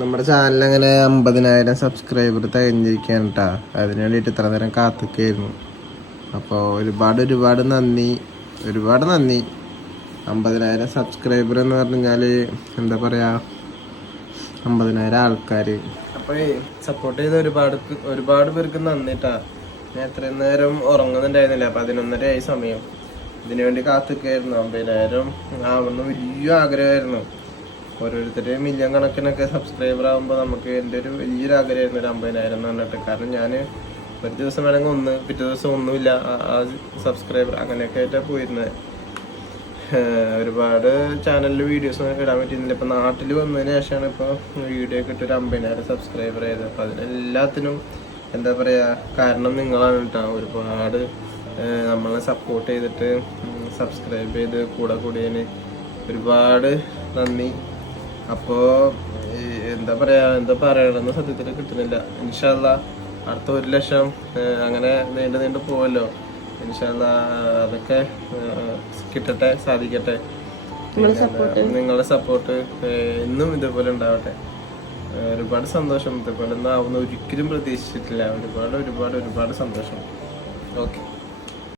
നമ്മുടെ ചാനൽ അങ്ങനെ അമ്പതിനായിരം സബ്സ്ക്രൈബർ തികഞ്ഞിരിക്കുകയാണ് കേട്ടോ അതിന് വേണ്ടിയിട്ട് ഇത്ര നേരം കാത്തുക്കായിരുന്നു. അപ്പോൾ ഒരുപാട് ഒരുപാട് നന്ദി. ഒരുപാട് നന്ദി. അമ്പതിനായിരം സബ്സ്ക്രൈബർ എന്ന് പറഞ്ഞാൽ എന്താ പറയുക അമ്പതിനായിരം ആൾക്കാർ അപ്പോൾ സപ്പോർട്ട് ചെയ്ത ഒരുപാട് ഒരുപാട് പേർക്ക് നന്ദി നന്ദിട്ടാ ഞാൻ എത്രയും നേരം ഉറങ്ങുന്നുണ്ടായിരുന്നില്ല. പതിനൊന്നരയായി സമയം. ഇതിനുവേണ്ടി കാത്തുക്കായിരുന്നു. അമ്പതിനായിരം ആവുന്ന വലിയ ആഗ്രഹമായിരുന്നു. ഓരോരുത്തര് മില്യൺ കണക്കിനൊക്കെ സബ്സ്ക്രൈബർ ആകുമ്പോൾ നമുക്ക് എന്റെ ഒരു വലിയൊരു ആഗ്രഹമായിരുന്നു ഒരു അമ്പതിനായിരം എന്ന് പറഞ്ഞിട്ട്. കാരണം ഞാൻ ഒരു ദിവസം വേണമെങ്കിൽ ഒന്ന് പിറ്റേ ദിവസം ഒന്നുമില്ല ആ- സബ്സ്ക്രൈബർ അങ്ങനെയൊക്കെ ആയിട്ടാണ് പോയിരുന്നത്. ഒരുപാട് ചാനലിൽ വീഡിയോസ് ഒന്നും ഇടാൻ പറ്റുന്നില്ല ഇപ്പോൾ നാട്ടിൽ വന്നതിന് ശേഷമാണ് ഇപ്പോൾ വീഡിയോ ഒക്കെ ഇട്ട് ഒരു അമ്പതിനായിരം സബ്സ്ക്രൈബർ ആയത്. അപ്പോൾ അതിനെല്ലാത്തിനും എന്താ പറയുക കാരണം നിങ്ങളാണ് കേട്ടോ. ഒരുപാട് നമ്മളെ സപ്പോർട്ട് ചെയ്തിട്ട് സബ്സ്ക്രൈബ് ചെയ്ത് കൂടെ കൂടിയതിന് ഒരുപാട് നന്ദി. അപ്പോ എന്താ പറയാ എന്താ പറയണമെന്ന് സത്യത്തിൽ കിട്ടുന്നില്ല. ഇൻഷാല്ല അടുത്ത ഒരു ലക്ഷം അങ്ങനെ നീണ്ടു നീണ്ടു പോവല്ലോ. ഇൻഷാല്ല അതൊക്കെ കിട്ടട്ടെ സാധിക്കട്ടെ. നിങ്ങളുടെ സപ്പോർട്ട് എന്നും ഇതേപോലെ ഉണ്ടാവട്ടെ. ഒരുപാട് സന്തോഷം. ഇതേപോലെ ഒന്നും ആവുന്ന ഒരിക്കലും പ്രതീക്ഷിച്ചിട്ടില്ല. ഒരുപാട് ഒരുപാട് ഒരുപാട് സന്തോഷം. ഓക്കെ.